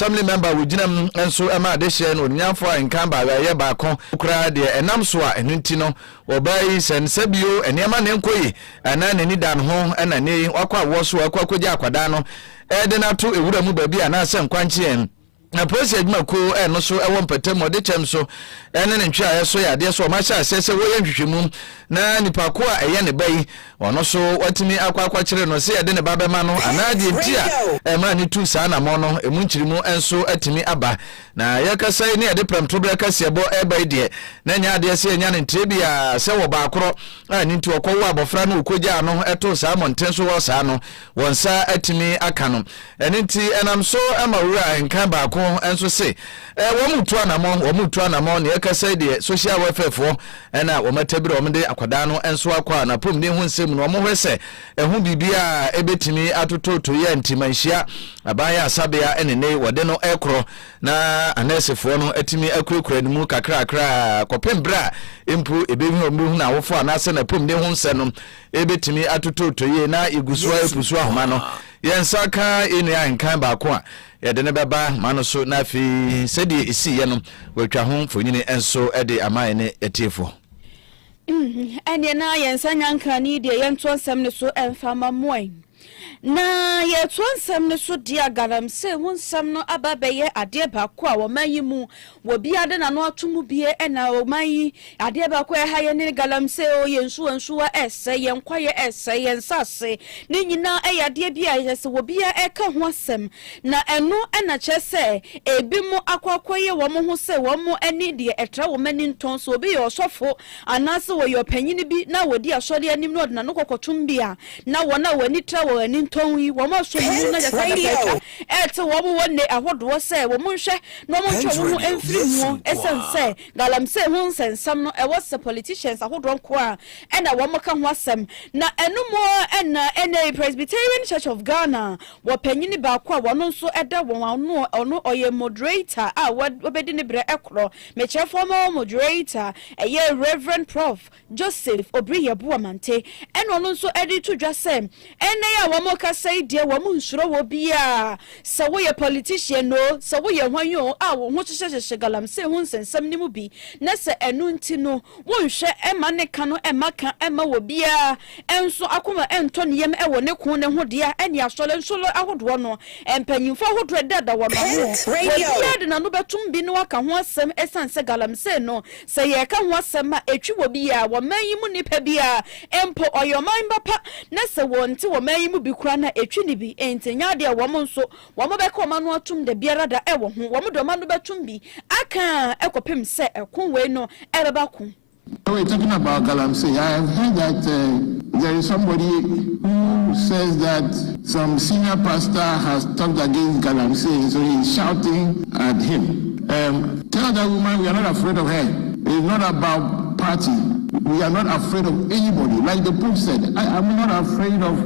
Family member wujinam enso ema adehye no nyamfo ankan ba ye ba kon kura de enam so a enunti no obai sensebio enema ne nkoyi ana nani dan ho ana ne wakwa wo so akwakoja akwada no de na to ewura mu ba bia na se nkwanche en na polisi adwuma ko no so ewo mpatam de chem so ene ne ntwa yeso ya de so ma sha sese wo ye nhwehwemu na nipa ko a eye ne bai ono so watimi akwa kire no se de ne baba ma no anade ntia ma ni tu sa na mo no emu nchirimu enso atimi aba na yakasai ne de pramto bra kase bo bai de na nya de se nya ne ntrebia se wo ba akoro ani nti okwo abofra no okoja no eto sa monten so wo sa no wonsa atimi aka no ene nti enam so amawura nkan ba enso se wo mutu anamo ne yakasai de social welfare fo na wo matabire wo mde akwada no enso akwa na pom ne hu nsem no mo hwese ehu bibia ebetimi atototo ye ntimanhia abaya asabea enene wode no ekro na anesefo no atimi akurukura ne mu kakra kopembra empu ebehu mu na wofo anase na pom ne hu nse no ebetimi atototo ye na iguswa epusu ahoma no yensaka enu ya nkan ba ko a yede ne beba mano so na fi sedi isi ye no watwa ho mfonyini enso ede amaye ne etiefo ene na yensa nyanka ni de yento nsem ne so emfama moy na yeto nsem ne so dia galamse wo nsem no ababeye ade ba ko a wo mayi mu wo bia de na no atomu bie ena wo mayi ade ba ko ha ye ne galamse o yensu ese yenkwaye ese yensase ne nyina eyade bia yese wo bia eka ho asem na eno ena chese ebi mu akwakoye wo mo ho se wo mo ani de etra wo mani nton so obi ye osofo anase wo yo panyini bi na wodi asori anim no na no kokotum bia na wona wani tra wo ani ntonwi wo ma so mu na jasa da ete wo mo wonne ahodo se wo mo hwe no mo twa wo emfiri mu esense galamse hu nsensam no e was politicians ahodo nko a ena wo mo ka ho asem na enumo ena Presbyterian Church of Ghana wo panyini ba ko a wo no nso eda wo ono oye moderator a wo bedi ne bre ekro meche former moderator eye Reverend Prof Joseph Obriye Buamante eno ono nso edi to dwasem ene ya wo mo ka say de wo mo nsuro wo bia se wo ye politician no se wo ye hwanyo a wo ho hyehye galamse hu nsensam ni mu bi na se enu nti no wo nhwe ema ne ka no ema ka ema wo bia enso akoma ento ne yem ewo ne ko ne ho de a ene asole nsolo ahodo no empanyimfo ahodo deda wo no wo bia de na no betum bi no aka ho asem esanse galamse no se ye ka ho asem a etwi wo bia wo manyimu nipa bia empo oyoman bapa na se wo nti wo manyimu bi kura na etwi ni bi entenya de wo mo nso wo mo be ko ma no atum de biara da ewo ho wo mo do ma no betum bi aka ekopem se ekon we no ebeba ko. We're talking about galamse. I have heard that there is somebody who says that some senior pastor has talked against galamse, so he's shouting at him. Tell that woman we are not afraid of her. It's not about party. We are not afraid of anybody. Like the Pope said, I'm not afraid of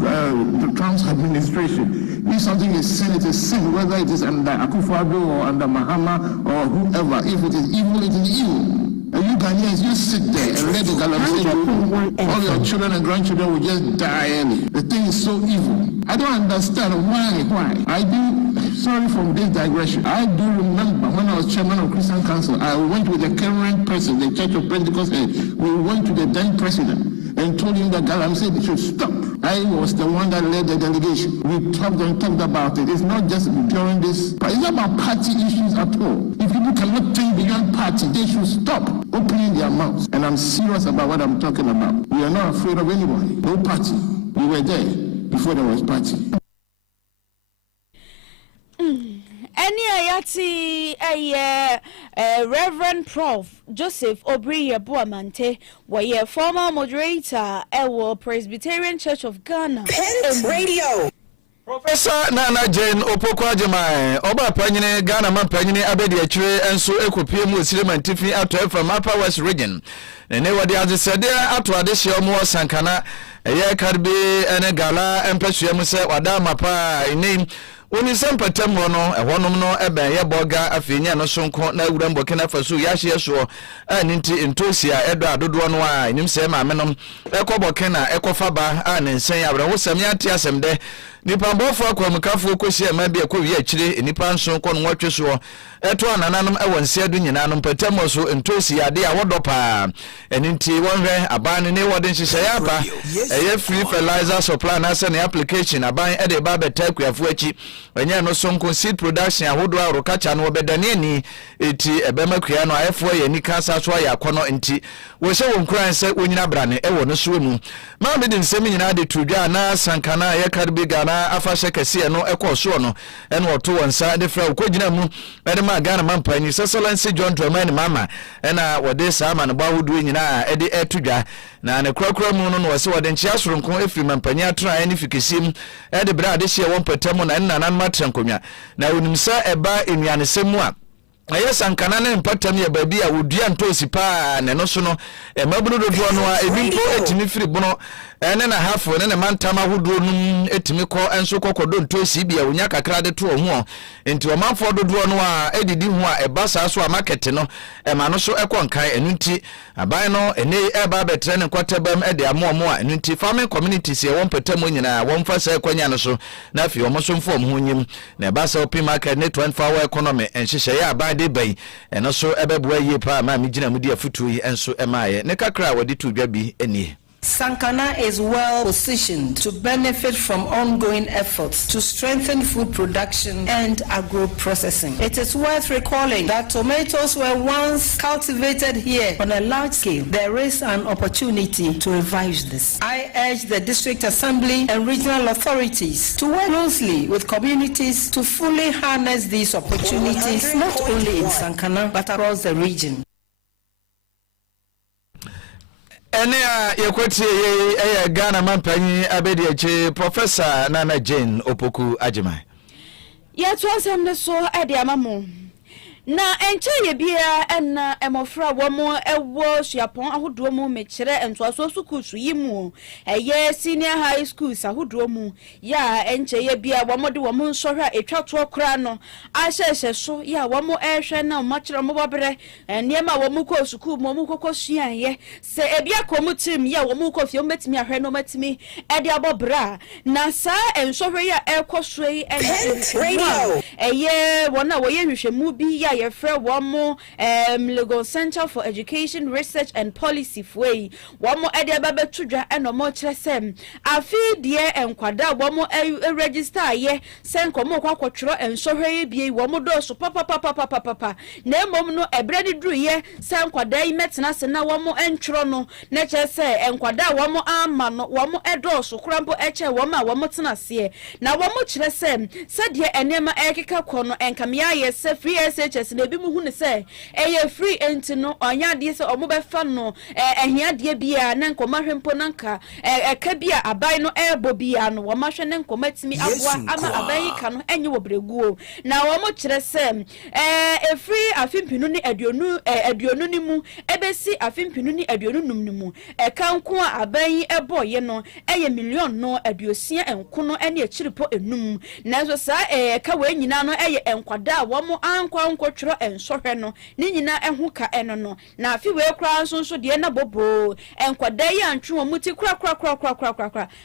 the Trump's administration. If something is sin, it is sin, whether it is under Akufo-Addo or under Mahama or whoever. If it is evil, it is evil. And you Ghanaians, you sit there and let the galamse go. All your children and grandchildren will just die early. The thing is so evil. I don't understand why. I do, sorry for this digression. I do remember when I was chairman of Christian Council, I went with the current president, the Church of Pentecost, we went to the then president and told him that galamse should stop. I was the one that led the delegation. We talked about it. It's not just during this, but it's not about party issues at all. If people cannot think beyond party, they should stop opening their mouths. And I'm serious about what I'm talking about. We are not afraid of anybody. No party. We were there before there was party. Any ayati Reverend Prof Joseph Obriye Buamante were former moderator at Presbyterian Church of Ghana. Radio. Professor Nana Jane Opokwa Jemai Oba Panyine Ghana man Panyine Abedi Achire enso ekopie mu Siriman Tifi ato from Upper West region. Ene wadi azisede ato adehye omo sankana eye karbe ene gala empesue mu se wada mapa ene Oni sempatem no ehwonom no eben ye boga afenya no sonko na awura mbokena faso yahye so aninti entosia edo adodo no a nim se maamenom ekobokena ekofaba a ne nsen abra wo samya ate asemde nipa bofo akwamukafo kosi ma bia ko wi akire nipa nso ko no watwe so eto anananom e wonse adu nyinanom patamo so entosi ade a wodopa eninti wonhwe aban ne wode nhyehyɛ ya ba eye free fertilizer supply na se ne application aban e de ba beta kuafo achi enye no so nko seed production ahodo arokacha no obedane ani eti ebema kua no ayefo ye nika sa so ya akono nti wo hye won kuran se onyina brane e wo no so mu ma be din semi nyina de tudwa na sankana ye karbi gana afashe kase no ekoso no ene woto wonsa de fra ukogina mu ene ma gana mampanyi seselense John Dramani mama ena wode sa ma no bahudu nyina ede etudwa na ne krakra mu no no wose wode nchia soronko efiri mampanyi atra ene fikisim ede bra de hye won patamu na nna nan matrenkonwa na onimsa eba enwanesemu a aye sankana ne mpatam ye baabi a wodua ntosi pa ne no so no emabunu dodo no a ebimpo etimi firi bono ene na hafo ne mantama hodo num etimi ko enso kokodo ntosi bia onya kakra de to ho enti o manfo dodo no a edidi ho a eba sa so a market no ema no so ekonkan enunti aban no ene eba betre ne kwatabam ede amomo a enunti farming communities ye won patam nyina won fa sa kwanya no so na afi o mo so mfo ho nyim na eba sa open market ne 24 hour economy enhyehyɛ ya aban de bai eno so ebeboa yie pa ma migina mudi afutu yi enso emaaye ne kakra wodi to dwa bi eni. Sankana is well positioned to benefit from ongoing efforts to strengthen food production and agro-processing. It is worth recalling that tomatoes were once cultivated here on a large scale. There is an opportunity to revive this. I urge the District Assembly and regional authorities to work closely with communities to fully harness these opportunities, not only in Sankana but across the region. Ene a yekwati ye Ghana mampanyi abedi eche Professor Nana Jane Opoku Agyeman. Ye to asem ne so ade amamu. Na enche ye bia enna emofra womo ewo suapon ahodo mu mekire entoaso sukusu yimu eye senior high schools ahodo mu ya enche ye bia womo de womo nsohwa etwato kra no ahyehye so ya womo ehwe na makire mo bobere eniema womo ko sukuu mo mo kokosua ye se ebia komutim ya womo ko fie metimi ahwe no matimi ede abobra na sa ensohwe ya ekosoi radio eye wona wo ye hwehwemu bi ya yefre womo Lagos Center for Education Research and Policy foi womo ede baba tudwa enomo kyerese afi de enkwada womo register ye senkomo kwakotwero ensohwe ye bie womo do so papa na emom no ebre de duru ye senkwada yi metena se na womo entwero no na kyerese enkwada womo ama no womo edo so krampo eche womo a womo tena se na womo kyerese sede enema ekeka kono enkamia ye se free SHS na ebi mu hu ne se eye free enti no onya de se omo be fa no ehia de bia na nkoma hwempo nanka eka bia abai no ebo bia no wo mahwe ne nkoma timi aboa ama abai ka no enye wo breguo na wo mo kire se free afimpinu ni aduonu ni mu ebesi afimpinu ni aduonu num ni mu eka nko abai ebo ye no eye million no aduosia enko no ene akiripo enum na so sa eka we nyina no eye enkwada wo mo ankwa twero ensohwe no ni nyina ehu ka eno no na afi we kra nso de na bobo enkwada ya antwe muti kra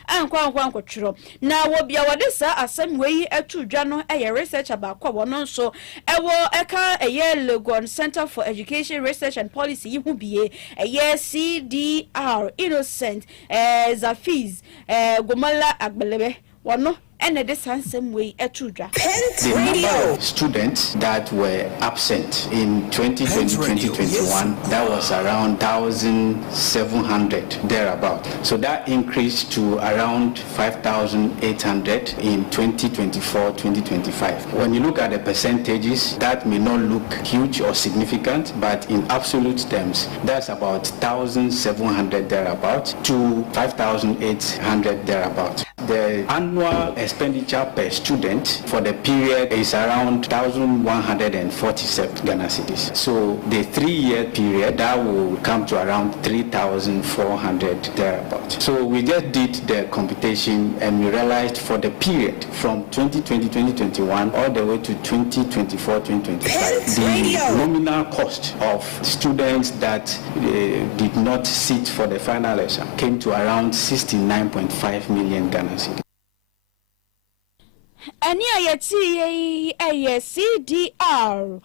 ankwa twero na wo bia wode sa asem we atudwa no eye research abakwa wono nso ewo eka eye Lagos Center for Education Research and Policy yi hu bie eye CDR Innocent Zafiz Gomala Agbelebe wono and the sansem way etudra. The number of students that were absent in 2020-2021, that was around 1,700 thereabout. So that increased to around 5,800 in 2024-2025. When you look at the percentages, that may not look huge or significant, but in absolute terms, that's about 1,700 thereabout to 5,800 thereabout. The annual expenditure per student for the period is around 1,147 Ghana cedis. So the 3-year period, that will come to around 3,400 thereabouts. So we just did the computation and we realized for the period from 2020-2021 all the way to 2024-2025, the nominal cost of students that did not sit for the final exam came to around 69.5 million Ghana cedis. Ani ayeti CDR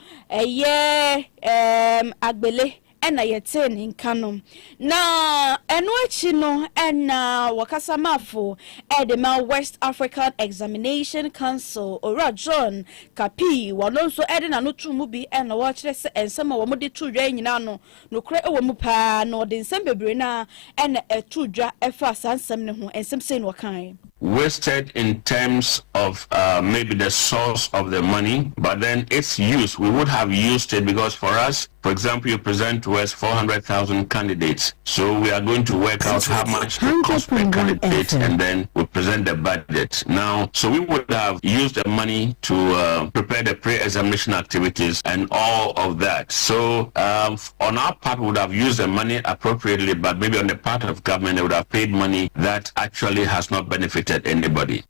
agbele ena yeten nkano na eno echi no ena wakasamafo edema West African Examination Council ora John Kapi wono so edena no tumu bi ena wo kire se ensema wo mode tudwa nyina no nokre ewo mu pa no de nsem bebre na ena etudwa efa sansem ne ho ensem sei no kan wasted in terms of maybe the source of the money, but then its use, we would have used it because for us, for example, you present to us 400,000 candidates. So we are going to work out how much it costs per candidate and then we present the budget. Now, so we would have used the money to prepare the pre-examination activities and all of that. So on our part, we would have used the money appropriately, but maybe on the part of government, they would have paid money that actually has not benefited anybody.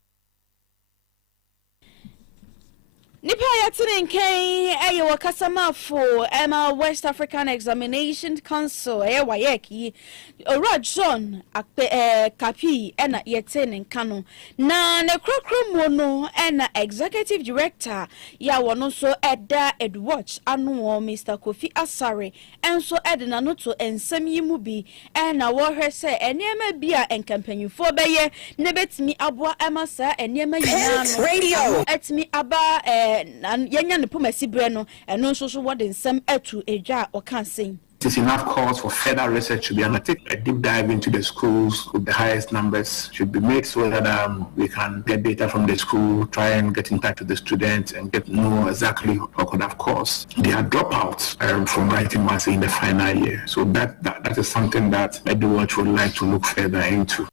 Nipa yatine nkai eye wakasama for Emma West African Examination Council wayeki ora John Kapi ena yetene nkano na ne krokromo no ena executive director ya wono so eda Edwatch anu Mr. Kofi Asare enso edena no to ensem yimu bi ena wo hwe se enema bia enkampanyufo beye ne betimi aboa emasa enema yina no etimi aba yenya ne pomasi bre no eno nso so wode nsem atu eja o kan sen. It is enough cause for further research to be undertaken. A deep dive into the schools with the highest numbers should be made so that we can get data from the school, try and get in touch with the students and know exactly what could have caused their dropouts from writing maths in the final year. So that is something that everyone would like to look further into.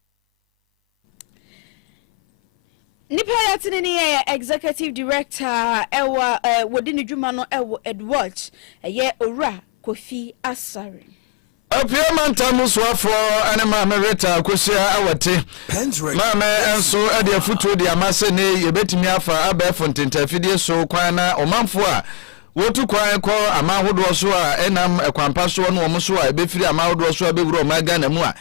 Nipa yatine ni executive director ewa wodini dwuma no ewo Edwatch ora Kofi Asare. Apia mantamu swafo ane Maame Rita kosia awate. Maame enso ade afutu de amase ne yebetimi afa abefo ntentafidie so kwan na omanfo a wotu kwan ko amahodo so a enam ekwanpa so no omo so a ebefiri amahodo so a bewuro maga na mu a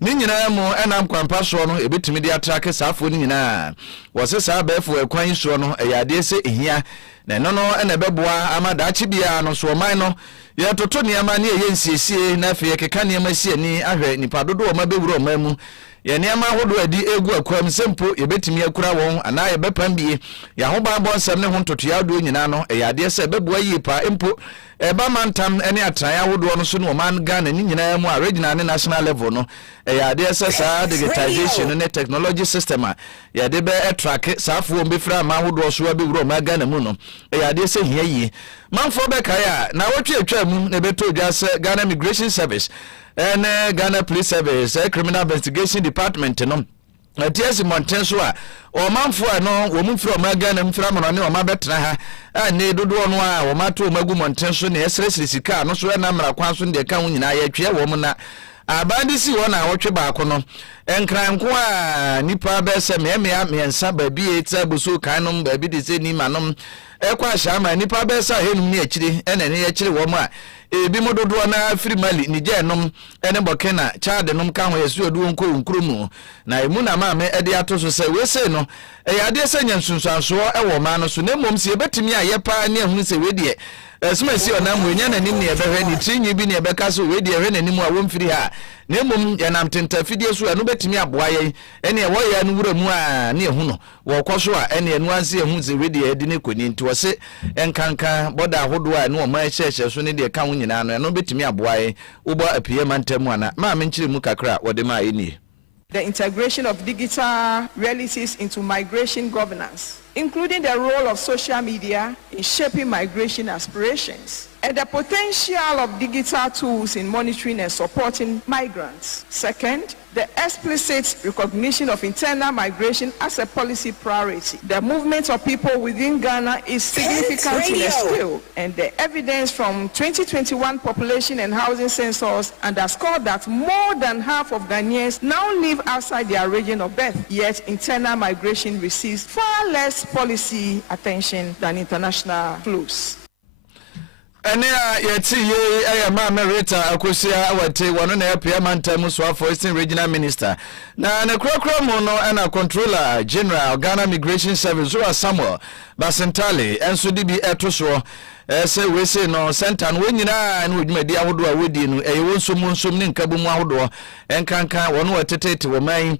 ni nyina mu enam kwampa so no ebetimi de atrake saafo ni nyina wo se sa abefo ekwan so no eyade se ehia na no ena beboa amadachi bia no so man no ye toto niama ne ye nsiesie na afi ye keka niama sie ni ahwe nipa dodo o mabewuro mamu ye niama hodo adi egu akwam sempo ye betimi akura won ana ye bepam bie ya ho ba bonsam ne ho ntoto ya do nyina no eyade se beboa yi pa empo eba mantam ene atran ahodo no so no man Ghana ni nyina mu a regional and national level no eyade se sa digitization ne technology system a ye de be track saafo mbefra ma ahodo so abewuro ma Ghana mu no eyade se hia yi manfo be kaya na wotwe atwa mu ne beto dwa se Ghana Immigration Service and Ghana Police Service Criminal Investigation Department no atiasi monten so a o manfo no wo mu firi o Ghana mfira mo ne o ma betra ha ne dodo no a o mato magu monten so ne esresre sika no so na mra kwan so de ka hu nyina ya twe wo mu na abandi si wo na wotwe baako no enkranko a nipa be se me ensa ba bi eta buso kan no ba bi de se ni manom ekwa shama nipa be sa henum ne akire ene ne akire wo mu a ebi mododo na firi Mali ni je nom ene Burkina Chad nom ka ho yesu odu nko nkromu na emu na maame ede ato so se we se no eyade se nyansunsanso ewo ma no so na mom se ebetimi aye pa ne ehunu se we de esumasi ona mu enya nanim ne ebehwe ni trinyi bi ne ebeka so we de ehwe nanim a womfiri ha na mom yanam tentafidie so eno betimi aboa ye ene e wo ya no wura mu a ne ehu no wo kwoso a ene enu anse ehu se we de edi ne koni nti wo se enkanka boda ahodo a ne o ma hyehye so ne de ka ho nyina no eno betimi aboa ye ubo apie mantamu ana ma me nchire mu kakra wo de ma ye ni. The integration of digital realities into migration governance, including the role of social media in shaping migration aspirations, and the potential of digital tools in monitoring and supporting migrants. Second, the explicit recognition of internal migration as a policy priority. The movement of people within Ghana is significant in scale, and the evidence from 2021 population and housing census underscore that more than half of Ghanaians now live outside their region of birth, yet internal migration receives far less policy attention than international flows. Ene a yeti ye Maame Rita akosia awate wono na apia mantam so for Eastern Regional Minister na ne kura mo no ana controller general Ghana Migration Service Samuel Basentale enso di bi etoso say we say no center no nyina na odwumadi ahodo a wodi no wonsom ne nkabomu ahodo enkanka wono wetetete wo man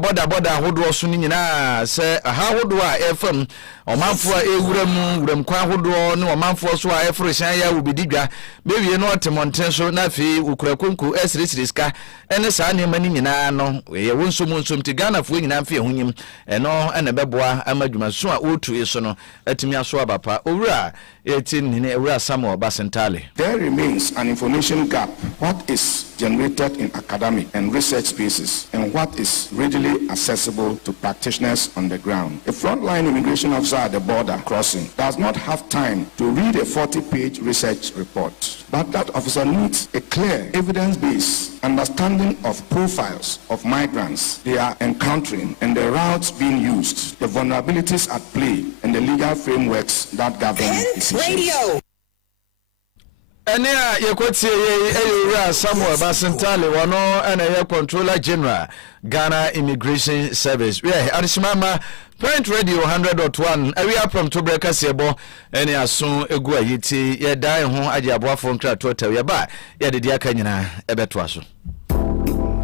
boda ahodo so ne nyina say ahodo a efam omanfo a wuram kwa ahodo ne omanfo so a efrohyan ya wobididwa bewie no otemonten so na fi ukurakonku esrisiriska ene saa ne mani nyina no wonsom ti Ghana fo nyina mfe ehunyim eno ene beboa amadwuma so a otu eso no atimi aso abapa owura There remains an information gap. What is generated in academic and research spaces and what is readily accessible to practitioners on the ground. A frontline immigration officer at the border crossing does not have time to read a 40-page research report. But that officer needs a clear, evidence-based understanding of profiles of migrants they are encountering and the routes being used, the vulnerabilities at play, and the legal frameworks that govern decisions. Radio. Enia yekotie eyura Samuel Basentale wono ana ye controller general Ghana Immigration Service. We Adishimama Point Radio 100.1 we are from Tobreka Sebo eni aso egu ayiti ye dan ho age aboafo nkra total ye ba ye de dia kanyina ebeto aso.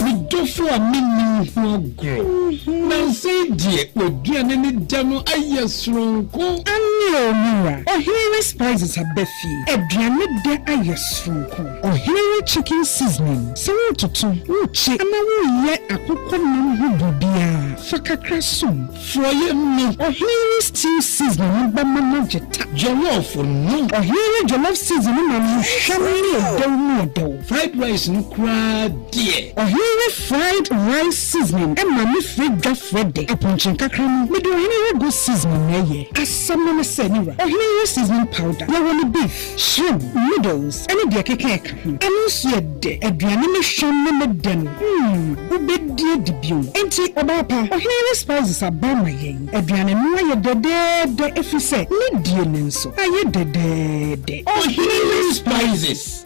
Midofo amini ho gro. Na say die oduane ni damo ayesronko. Anyo mura. Ohere spices abefi. Aduane de ayesronko. Ohere chicken seasoning. So tutu uchi ama wo ye akokko nam ho bibia. Fakakra sum. Froye mi. Ohere stew seasoning ba mama jeta. Jollof no. Ohere jollof seasoning na hwamle do. Fried rice no kra die. Ohere fried rice seasoning and mami frega frede aponchin kakram me do here go seasoning na ye asam na senira ohere seasoning powder ya woni beef shrimp noodles any de kekeka anu so de aduane me hwam na medem ubedie dibio enti obapa ohere spices abama ye aduane no aye de efise ne die nenso aye de ohere spices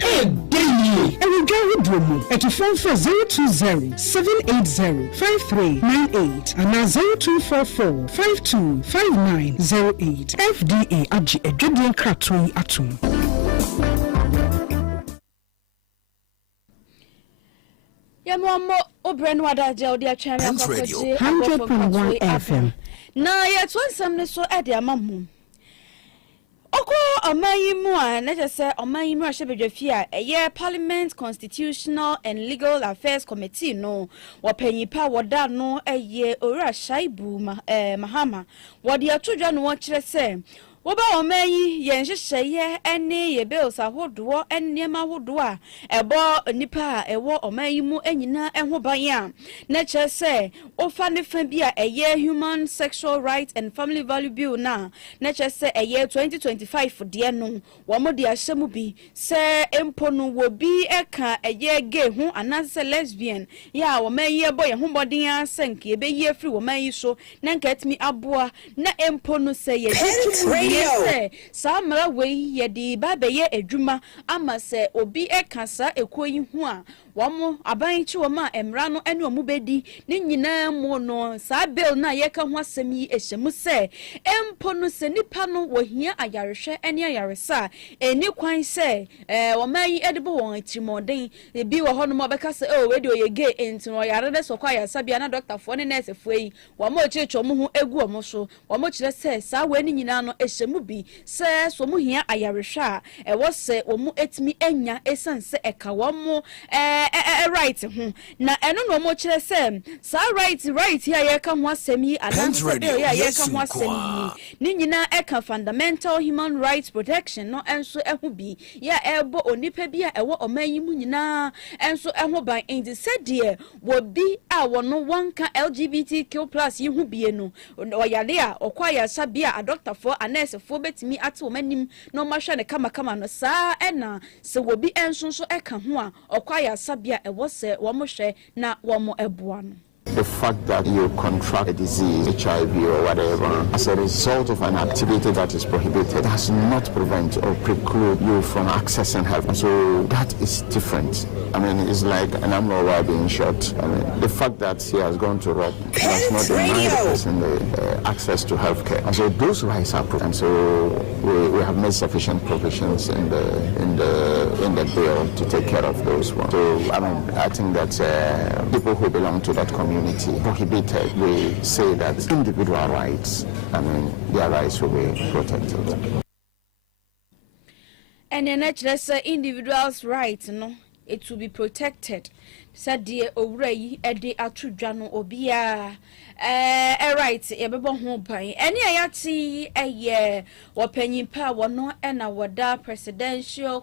dey e we go hudromo at 44020 780-5398 and 0244-525908 FDA Aji Ejodian Kratui Atum. Yamomo Obrenwada Jaudia Channel 100.1 FM. Na yet one some so at their mamu. Oko omayimu a na jese omayimu a shebedwafia eye Parliament Constitutional and Legal Affairs Committee no wapanyipa woda no eye Ora Shaibu Mahama wode atodwa no wo kire se woba omayi yenhyehyeye ene ye bills ahodo enema ahodo a ebo nipa a ewo omayimu anyina eho ban a na kire se ofa ne fa bi a eye Human Sexual Rights and Family Value Bill na kire se eye 2025 de no wo mo de ahyemu bi se empo no wo bi eka eye gay ho anase lesbian ya wo mayi ebo ye ho bodin asenke ebe ye free wo mayi so na nkatimi aboa na empo no se ye say samra we ye di ba be ye adwuma ama se obi ekasa ekoyi hu a wamo abanchi woma emra no ene omu bedi ne nyina mu no sa bill na ye ka ho asem yi ehyemu se empo no se nipa no wohia ayarehwe ene ayaresa eni kwan se womayi edebo won atimoden ebi wo hono mo beka se we de oye gay enti no yare de sokwa ya sabia na doctor fo ne nurse fo yi wamo chicho mu hu egu omo so wamo kire se sa we ni nyina no ehyemu bi se so mu hia ayarehwe a wo se omu etimi enya esanse eka wamo right na eno no mo kire se sa right here ye ka ho asem yi ananse de ye ka ho asem yi ni nyina eka fundamental human rights protection no enso ehu bi ya ebo onipa bi a ewo omayi mu nyina enso ehu ban indi sedie wo bi a wono wanka LGBTQ+ yi hu bi no oyale a okwaya sabia a doctor for a nurse for betimi ate wo manim no ma hwe ne kama no sa ena se wo bi enso so eka ho a okwaya sabia ewo se wo mo hwe na wo mo eboa no the fact that you contract a disease, HIV or whatever, as a result of an activity that is prohibited, does not prevent or preclude you from accessing health. And so that is different. I mean, it's like an animal being shot. I mean, the fact that he has gone to rob does not deny the person the access to healthcare. And so those rights are protected. And so we have made sufficient provisions in the bill to take care of those ones. So I mean, I think that people who belong to that community prohibited, we say that individual rights, I mean, their rights will be protected. And the natural individuals' rights, no, it will be protected. Said the Owray, Eddie Atujano Obia, a right, a baby home pie. Any ayati a year or penny power, no, and our da presidential,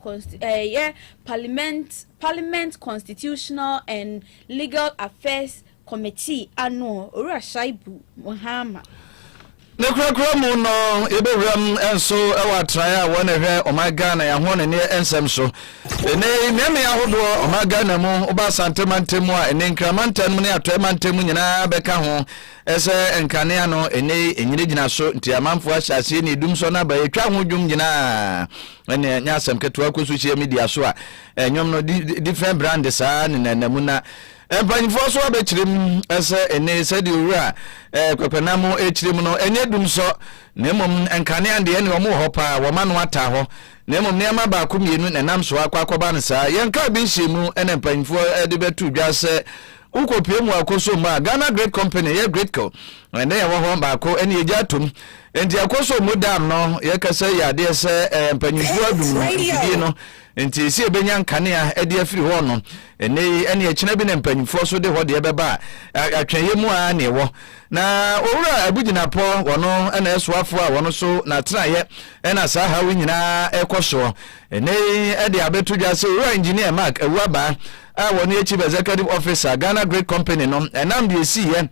parliament, constitutional and legal affairs committee, ano, Ura Shaibu, Muhammad. Ne krakra mu no ebewram enso ewa try one ehwe omaga na ya ho ne ensem so ene neme ahodo omaga na mu oba santemantem a ene nkramantan mu ne atoemantem nyina beka ho ese enkane no ene enyine gina so nti amanfo ahyase ne dum so na ba etwa ho dwum gina ene nyasem keto akoso social media so a enyom no different brand sa ne nanamu na empanifo so abechirim ese ene sedi owura kwepenamo echirim no enye dum so nemom enkane ande ene omo hopa wo manu ata ho nemom nema ba ko mienu nenam so akwakoba ne sa yenka bi hyemu ene empanifo de betu dwa se ukopie mu akoso ma Ghana Great Company ye Great Co ene ye wo ho ba ko ene ye jatum enti akoso mu dam no ye kasa ya de se empanifo adum no no enti si ebenya nkane a ede afiri ho no ene echina bi ne mpanifo so de ho de beba atwenye mu a ne wo na owura abugina po wono ena esoafo a wono so na traye ena sa ha wi nyina ekoso ene ede abetu dwa se owura engineer Mark Ewaba a wono echi executive officer Ghana Great Company no enam de si ye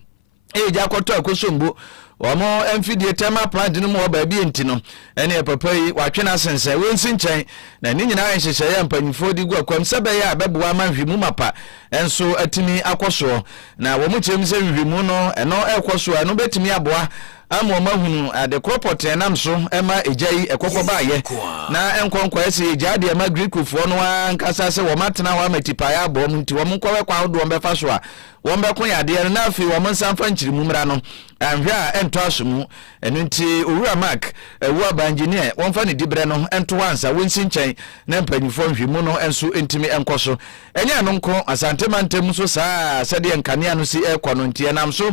eja kwato akoso mbu Wamo emfidie tema plant no mo ba bi enti no ene papa yi watwena sense wonsi nchen na ni nyina enhyehye ya mpanifo di gu akwam sebe ya beboa manhwemu mapa enso atimi akoso na wo mu chemse nhwemu no eno ekoso eno betimi aboa ama mahunu ade kropot enam so ema ejai ekokoba ye na enkonkwa ese eja de ema grikufuo no ankasa se wo matena wa matipa ya abom nti wo nkwawe kwa do mbefa so a wo mbeko ya de na afi wo nsamfa nchiri mumra no anhwe a ento asomu eno nti owura Mark Ewaba engineer wonfa ne dibre no ento wansa wonsi nchen na mpanifo nhwemu no enso entimi enkoso enya no nko asantemantem so saa sede enkane no si ekono nti enam so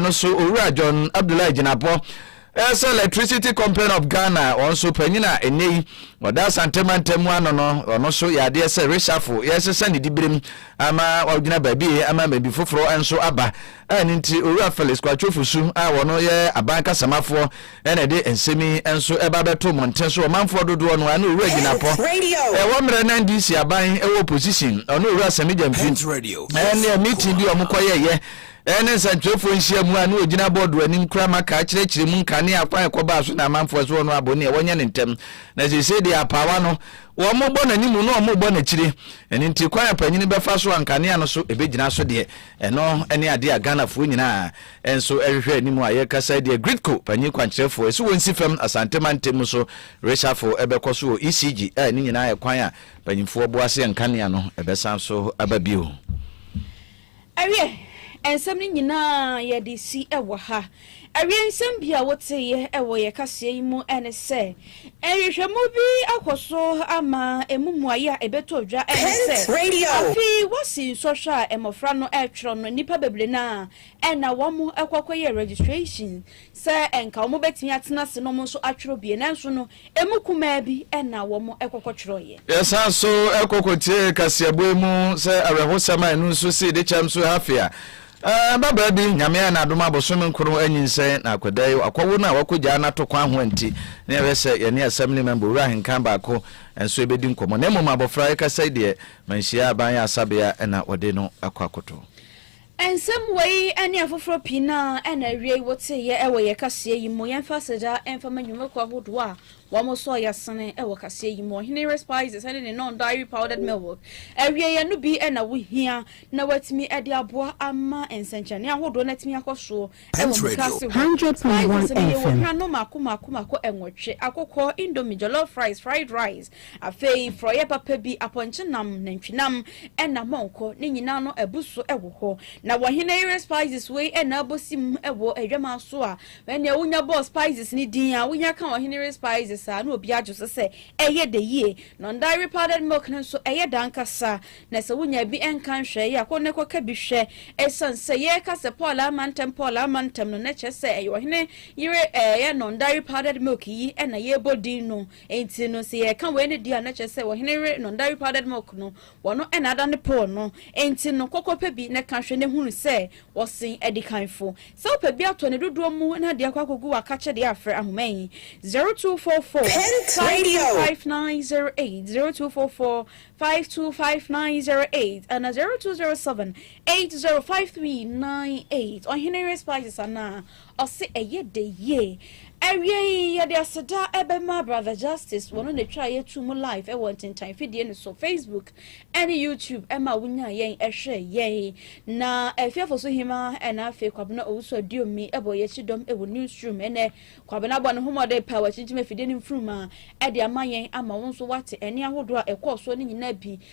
no so owura John Abdullah Jinapo Electricity Company of Ghana also penyina enei oda santemantem ano no ono so yade ese reshuffle yesese ne dibrim ama ogina baby ama baby foforo enso aba aninti owura Felix Kwachofusu a wono ye abanka samafo ene de ensemi enso eba beto monten so manfo dodo no ana owura Jinapo wo mre na ndisi aban ewo opposition ono owura Samija Mfin ene meeting bi omokoye ye ene santrefo nhia mu anu ogina board anim kra maka kirechire mu nkane akwan ekoba so na manfo so no aboni e wonya ne ntem na se de apawa no wo mo bo na nimu no wo mo bo na kire ene nti kwan apanyini befa so ankane ano so ebegina so de eno ene ade a Ghana fo nyina enso ehwehwe animu aye kasa de gridco panyi kwantrefo eso wonsi fam asantemantem so reshuffle ebekoso ECG ni nyina ye kwan a panyimfo boase ankane ano ebesa so ababio awie ensem ni nyina ye de si ewo ha awie ensem bia wote ye ewo ye kase yi mu ene se ehwehwemu bi akoso ama emumu aya ebeto dwa ene se afi wasi social emofra no etro no nipa bebre na ena womu ekwakoye registration se enka womu betimi atena se no mo so atwro bie nanso no emukuma bi ena womu ekwakotwro ye yesa so ekokotie kase aboemu se arehosama enu so se de cham so hafia baba bi nyame na adoma bosom nkoro anyinse na akwadai akwawo na wakogya na to kwan ho anti na yɛsɛ yɛne assembly member wura henkan baako enso ebedi nkomo na mmom abofra yɛkasa de manhia aban ya asabea na ɔde no akwakoto ensem wei ane afoforo pina ena wie wote ye ewo ye kase yi mo yemfa seda emfa manyume kwa hodo a wamo so yasane e wakase yi mo Ɔhene spices and ne non dairy powdered milk ewie ye no bi e na wo hia na watimi e de aboa ama ensenchane ahodo na timi akoso e wo mukase 100.1 FM no mako enwotwe akokɔ indomie jollof rice fried rice afei froye papa bi aponchenam nantwinam e na monko ne nyina no ebuso e wo ho na Ɔhene spices we e na abosim e wo edwama so a when ye wonya boss spices ni din a wonya kan Ɔhene spices a na obi adwo se eye de yie non dairy powdered milk no so eye dankasa na se wonya bi enkan hwe ya ko ne ko ka bi hwe esan se ye ka se Paul amantem no na che se eye Ɔhene yire ye non dairy powdered milk yi e na ye bodi no enti no se ye kan we ne dia na che se Ɔhene non dairy powdered milk no wono e na da ne po no enti no kokopa bi ne kan hwe ne hunu se wosin edi kanfo se opa bi ato ne dodo mu na dia kwakogu waka che de afre ahoman 0244 525908 0244 525908 and 0207 805398 Ɔhene spices ana ɔse eye de ye ewie ya de aseda ebema brother justice wono ne twa ye tu mu live e wantin time fidie ne so Facebook and YouTube ema wunya yen ehwe ye na efiafo so hima na afi kwabena owuso diomi ebo ye chidom e wo newsroom ene kwabena bɔ ne homode power chinchime fidie ne mfruma e de amayen ama won so wate ene ahodo a ekɔ so ne nyina bi